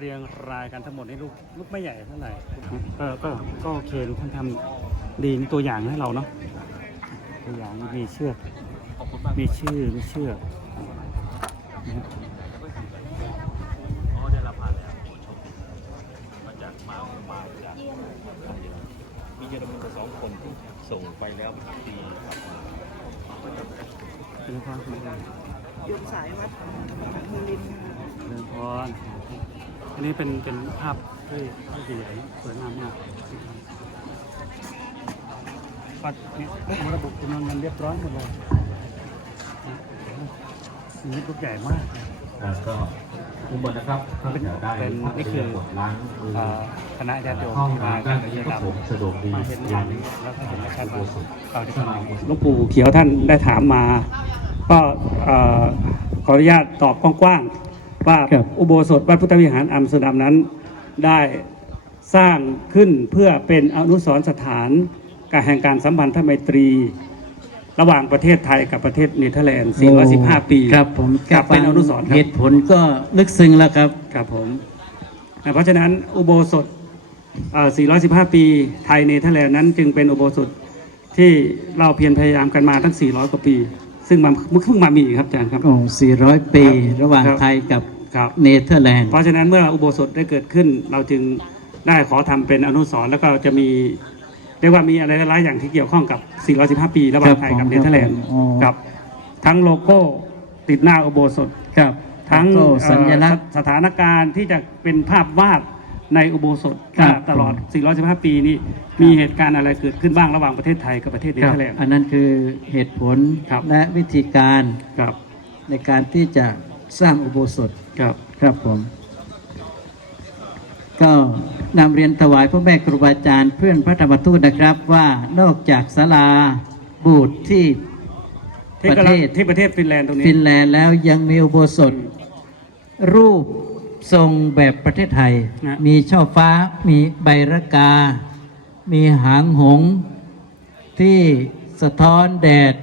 เรียงรายกันทั้งหมดในลูกลูกไม่ใหญ่เท่าไหร่ก็ก็ก็โอเคท่านทำดีมีตัวอย่างให้เราเนาะตัวอย่างมีเชือกมีชื่อมีเชือกนะฮะอ๋อได้รับผ่านแล้วชมมาจากมามาจากมีเยอรมันสองคนที่ส่งไปแล้วปีครับเป็นความสุขยมสายวัดมูลินทร์ค่ะเรื่องพร อันนี้เป็นเป็นภาพที่ที่ใหญ่สวยงามมากปัดเนี่ยระบบจำนวนเงินเรียบร้อยหมดเลยนี่ลูกใหญ่มากแล้วก็อุบลนะครับก็จะได้เป็นนี่คือล้างมือคณะญาติโยมห้องที่มาน้ำด้านนี้ก็ผมสะดวกดีมาเห็นอย่างแล้วก็เห็นนะครับอุว่าเราจะทำหลวงปู่เขียวท่านได้ถามมา ก็ขออนุญาตตอบกว้างๆ ว่าอุโบสถวัดพุทธวิหารอัมสเตอร์ดัมนั้น ได้สร้างขึ้นเพื่อเป็นอนุสรณ์สถานการแห่งการสัมพันธไมตรี ระหว่างประเทศไทยกับประเทศเนเธอร์แลนด์ 415 ปีครับผมครับเป็นอนุสรณ์ครับเหตุผลก็ลึกซึ้งแล้วครับ ครับผมอ่าเพราะฉะนั้นอุโบสถเอ่อ415 ปีไทยเนเธอร์แลนด์นั้น จึงเป็นอุโบสถที่เราเพียรพยายามกันมาทั้ง 400 กว่าปี ซึ่งมันเพิ่งมามีครับอาจารย์ครับ โอ้400 ปีครับระหว่างครับไทยกับครับ เนเธอร์แลนด์ เพราะฉะนั้นเมื่ออุโบสถได้เกิดขึ้น เราจึงได้ขอทำเป็นอนุสรณ์แล้วก็จะมีเรียกว่ามีอะไรหลายๆอย่างที่เกี่ยวข้องกับ 415 ปีระหว่างไทยกับเนเธอร์แลนด์อ๋อครับ ทั้งโลโก้ติดหน้าอุโบสถครับ ทั้งโลโก้สัญลักษเอ่ณ์อสสถานการณ์ที่จะเป็นภาพวาด ในอุโบสถครับว่าตลอด 415 ปีนี้มีเหตุการณ์อะไรเกิดขึ้นบ้างระหว่างประเทศไทยกับประเทศเนครัเธบอร์แลนด์ อันนั้นคือเหตุผลครับ และวิธีการครับในการที่จะสร้างอุโบสถครับ ครับผม ก็นำเรียนถวายพ่อแม่ครูบาอาจารย์เพื่อนพระธรรมทูตนะครับว่านอกจากศาลาโบูตรที่ที่ประกำเทลังศที่ประเทศฟินแลนด์ตรงนี้ ฟินแลนด์แล้วยังมีอุโบสถรูป ทรงแบบประเทศไทย นะ มีช่อฟ้า มีใบระกา มีหางหงส์ที่สะท้อนแดด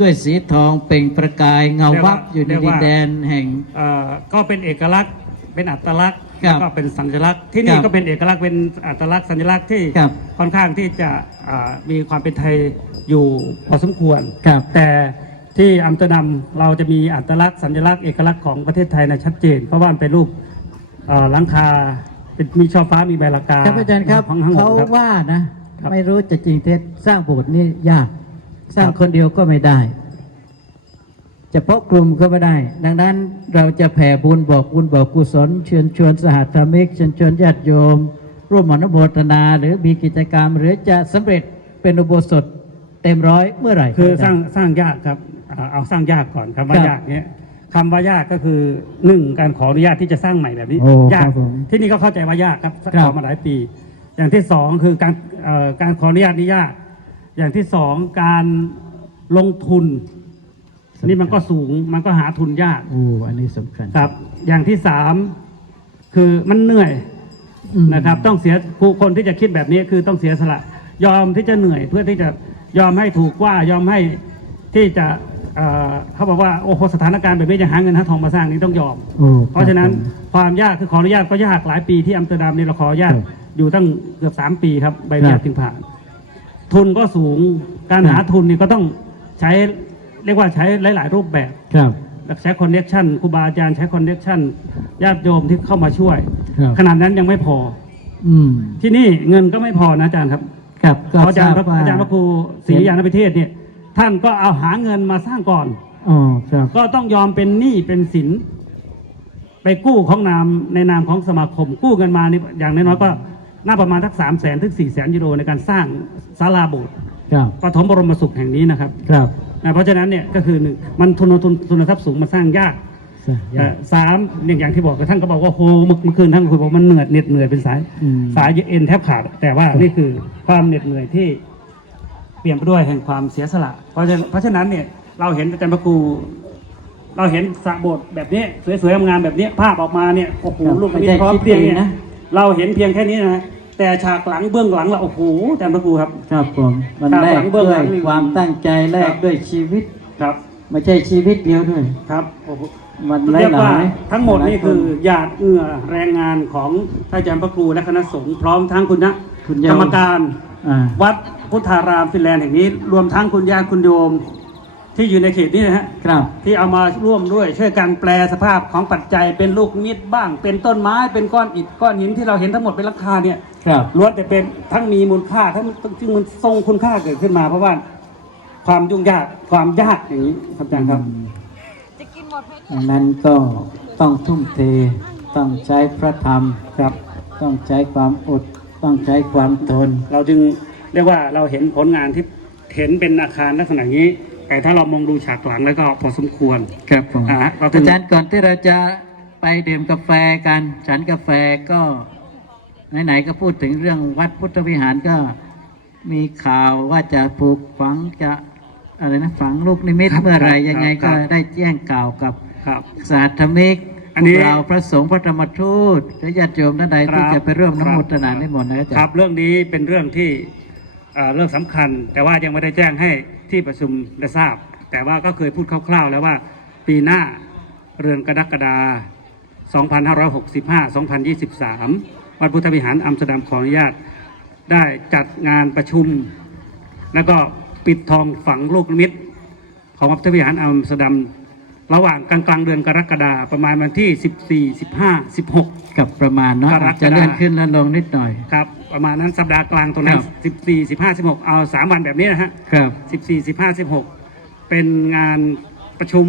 ด้วยสีทองเปล่งประกายเงาวับอยู่ในดินแดนแห่ง เอ่อก็เป็นเอกลักษณ์ เป็นอัตลักษณ์ครับก็เป็นสัญลักษณ์ที่นี่ครับก็เป็นเอกลักษณ์เป็นอัตลักษณ์สัญลักษณ์ที่ครับ ค่อนข้างที่จะอ่ามีความเป็นไทยอยู่พอสมควร ครับ แต่ ที่อัมสเตอร์ดัมเราจะมีอัตลักษณ์สัญลักษณ์เอกลักษณ์ของประเทศไทยนะชัดเจน เพราะว่ามันเป็นรูปเอ่อหลังคาเป็นมีช่อฟ้ามีใบลากาครับอาจารย์ครับของทั้งหมเขาดครับ ว่านะ ครับ ไม่รู้จะจริงเท็จสร้างโบสถ์นี่ยาก สร้างคนเดียวก็ไม่ได้ เฉพาะกลุ่มก็ไม่ได้ ดังนั้นเราจะแผ่บุญบอกบุญบอกกุศลเชิญชวนสหธรรมิกเชิญชวนญาติโยม ร่วมอนุโมทนาหรือมีกิจกรรม หรือจะสำเร็จเป็นอุโบสถเต็มร้อยเมื่อไหร่คือรับสร้างสร้างยากครับอ่า เอาสร้างยากก่อนคำว่าครับยากเนี้ยคำว่ายากก็คือหนึ่งการขออนุญาตที่จะสร้างใหม่แบบนี้ โอ้ยากครับผมที่นี่ก็เข้าใจว่ายากครับครับ ขอมาหลายปี อย่างที่สองคือการเอ่อการขออนุญาตนี่ยาก อย่างที่สองการลงทุน นี่มันก็สูงมันก็หาทุนยากโอ้อันนี้สำคัญครับ อย่างที่สามคือมันเหนื่อย อืม นะครับต้องเสียผู้คนที่จะคิดแบบนี้คือต้องเสียสละ ยอมที่จะเหนื่อยเพื่อที่จะยอมให้ถูกว่ายอมให้ที่จะเอ่อเขาบอกว่าโอ้โหสถานการณ์แบบนี้จะหาเงินหาทองมาสร้างนี่ต้องยอม โอ้เพราะฉะนั้นคบผมความยากคือขออนุญาตก็ยากหลายปีที่อัมสเตอร์ดัมนี่เราขออนุญาตครับอยู่ตั้งเกือบสามปีครับใบอนุญาครัตบถึงผ่าน ทุนก็สูงการครับหาทุนนี่ก็ต้องใช้เรียกว่าใช้หลาย ๆ รูปแบบ ครับ ใช้คอนเน็ชันครูบาอาจารย์ใช้คอนเน็ชันญาติโยมที่เข้ามาช่วย ครับ ขนาดนั้นยังไม่พอ อืมที่นี่เงินก็ไม่พอนะอาจารย์ครับ ครับก็เพราะอาจารย์ทพราระบว่าอาจารย์พระครูศรียานพิเทศเนี่ย ท่านก็เอาหาเงินมาสร้างก่อน อ๋อครับ ก็ต้องยอมเป็นหนี้เป็นสิน ไปกู้ของนามในนามของสมาคม กู้เงินมานี่อย่างน้อยๆก็น่าประมาณทักสามแสนถึงสี่แสนยูโรในการสร้างศาลาโบสถ์ครับปฐมบรมสุขแห่งนี้นะครับครับนะเพราะฉะนั้นเนี่ยก็คือหนึ่งมันทุนทุนทุนทรัพย์สูงมาสร้างยากใช่เอ่อสามอย่างอย่างที่บอกท่านก็บอกว่าโหเมื่อเมื่อคืนท่านคุยบอกมันเหนื่อยเหน็ดเหนื่อยเป็นสายอืมสายเอ็นแทบขาด แต่ว่านี่คือความเหน็ดเหนื่อยที่ เปลี่ยนไปด้วยแห่งความเสียสละ เพราะฉะนั้นเพราะฉะนั้นเนี่ยเราเห็นอาจารย์พระครูเราเห็นสระโบสถ์แบบนี้สวยๆงามๆแบบนี้ภาพออกมาเนี่ยโอ้โหครับลูกไม่นี้ใช่พร้อมคิดเพรียงเองเนี่ยนะเราเห็นเพียงแค่นี้นะแต่ฉากหลังเบื้องหลังเราโอ้โหอาจารย์พระครูครับ ครับผมมันครับแลกเบื้องด้หลัวยงนี่ความตั้งใจแลครักบด้วยชีวิตครับไม่ใช่ชีวิตเดียวด้วยครับโอ้โหมันเรียกว่าหลายๆทั้งหมดนี่หลายคนคือหยาดเหงื่อแรงงานของท่านอาจารย์พระครูและคณะสงฆ์พร้อมทั้งคุณนะคุณโยมกรรมการอ่าวัด พุทธารามฟินแลนด์แห่งนี้ รวมทั้งคุณญาติคุณโยมที่อยู่ในเขตนี้นะฮะครับที่เอามาร่วมด้วยช่วยกันแปลสภาพของปัจจัยเป็นลูกนิดบ้าง เป็นต้นไม้เป็นก้อนอิฐก้อนหินที่เราเห็นทั้งหมดเป็นราคาเนี่ยครับล้วนแต่เป็นทั้งมีมูลค่าทั้งซึ่งมันทรงคุณค่าเกิดขึ้นมา เพราะว่าความยุ่งยากความยากอย่างนี้ครับอาจารย์ครับดังนั้นก็ต้องทุ่มเทต้องใช้พระธรรมครับ ต้องใช้ความอดต้องใช้ความทน เราจึง เรียกว่าเราเห็นผลงานที่เห็นเป็นอาคารลักษณะนี้ แต่ถ้าเรามองดูฉากหลังแล้วก็พอสมควรครับผมอ่าเราถึงอาจารย์ก่อนที่เราจะไปดื่มกาแฟกันฉันกาแฟก็ไหนๆก็พูดถึงเรื่องวัดพุทธวิหารก็มีข่าวว่าจะปลูกฝังจะอะไรนะฝังลูกนิมิตครับเมื่อไหรครับยังไงครัก็บได้แจ้งกล่าวกับครับสาธมิกอันนี้พวกเราพระสงฆ์พระธรรมทูตและญาติโยมท่านใดที่ครับจะไปร่วมครับน้ำมนต์นานิมนต์นะครับอาจารย์ครับ เรื่องนี้เป็นเรื่องที่ เอ่อเรื่องสำคัญ แต่ว่ายังไม่ได้แจ้งให้ที่ประชุมได้ทราบ แต่ว่าก็เคยพูดคร่าวๆ แล้วว่าปีหน้าเรือนกรกฎา2565 2023 วัดพุทธวิหารอัมสเตอร์ดัมขออนุญาต ได้จัดงานประชุม แล้วก็ปิดทองฝังลูกนิมิตของวัดพุทธวิหารอัมสเตอร์ดัมระหว่างกลางๆเดือนกรกฎาประมาณวันที่ 14 15 16 กับประมาณเนาะกรกฎาอาจจะเลื่อนขึ้นแล้วลงนิดหน่อยครับ ประมาณนั้นสัปดาห์กลางตรงนั้น ครับสิบสี่สิบห้าสิบหกเอาสามวันแบบนี้นะฮะ ครับสิบสี่สิบห้าสิบหกเป็นงานประชุม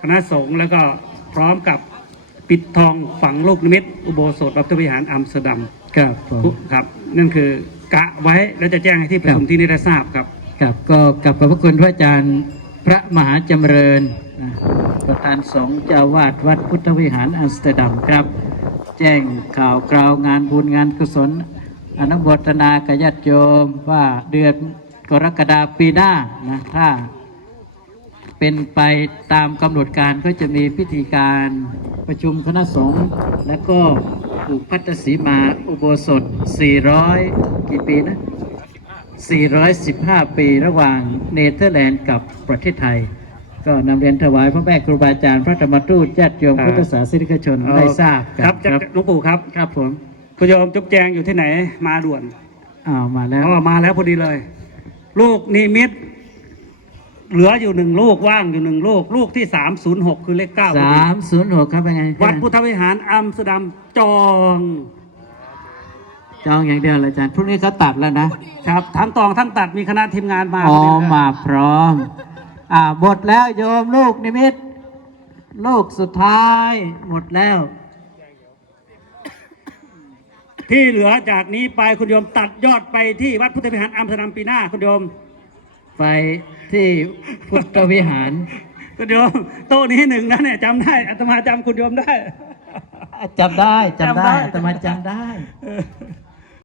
คณะสงฆ์แล้วก็พร้อมกับปิดทองฝังลูกนิมิตอุโบสถวัดพระวิหารอัมสเตอร์ดัมครับผม ครับ นั่นคือกะไว้แล้วจะแจ้งให้ที่ประชุมที่นี่ได้ทราบครับ ครับก็กลับขอบพระคุณพระอาจารย์พระมหาจำเริญนะประธานสงฆ์เจ้าวาดวัดพุทธวิหารอัมสเตอร์ดัมครับ แจ้งข่าวคราวงานบุญงานกุศล อนุโมทนากับญาติโยมว่าเดือนกรกฎาปีหน้านะถ้า เป็นไปตามกำหนดการก็จะมีพิธีการประชุมคณะสงฆ์และก็ปลูกพัตตสีมาอุโบสถ 400 กี่ปีนะ 415 ปีระหว่างเนเธอร์แลนด์กับประเทศไทย ก็นำเรียนถวายพระแม่ครูบาอาจารย์พระธรรมทูตญาติโยมครับพุทธศาสนิกชนได้ทราบกันครับครับหลวงปู่ครับครับผมคุณโยมจุ๊บแจงอยู่ที่ไหน มาด่วนอ้าวมาแล้วอ๋อมาแล้วพอดีเลย ลูกนิมิตเหลืออยู่หนึ่งลูกว่างอยู่หนึ่งลูก ลูกที่สามศูนย์หกคือเลขเก้าพอดี306ครับเป็นไง วัดพุทธวิหารอัมสเตอร์ดัมจอง จองอย่างเดียวเลยอาจารย์พรุ่งนี้เขาตัดแล้วนะครับ ทั้งตองทั้งตัดมีคณะทีมงานมาอ๋อพดีเลยมาพร้อม อ่าหมดแล้วโยมลูกนิมิต ลูกสุดท้าย หมดแล้ว ที่เหลือจากนี้ไปคุณโยมตัดยอดไปที่วัดพุทธวิหารอัมสเตอร์ดัมปีหน้าคุณโยม ไปที่พุทธวิหาร คุณโยมโต๊ะนี้หนึ่งนะเนี่ยจำได้อาตมาจำคุณโยมได้ จำได้จำจำได้ได้แต่มาจำได้เออ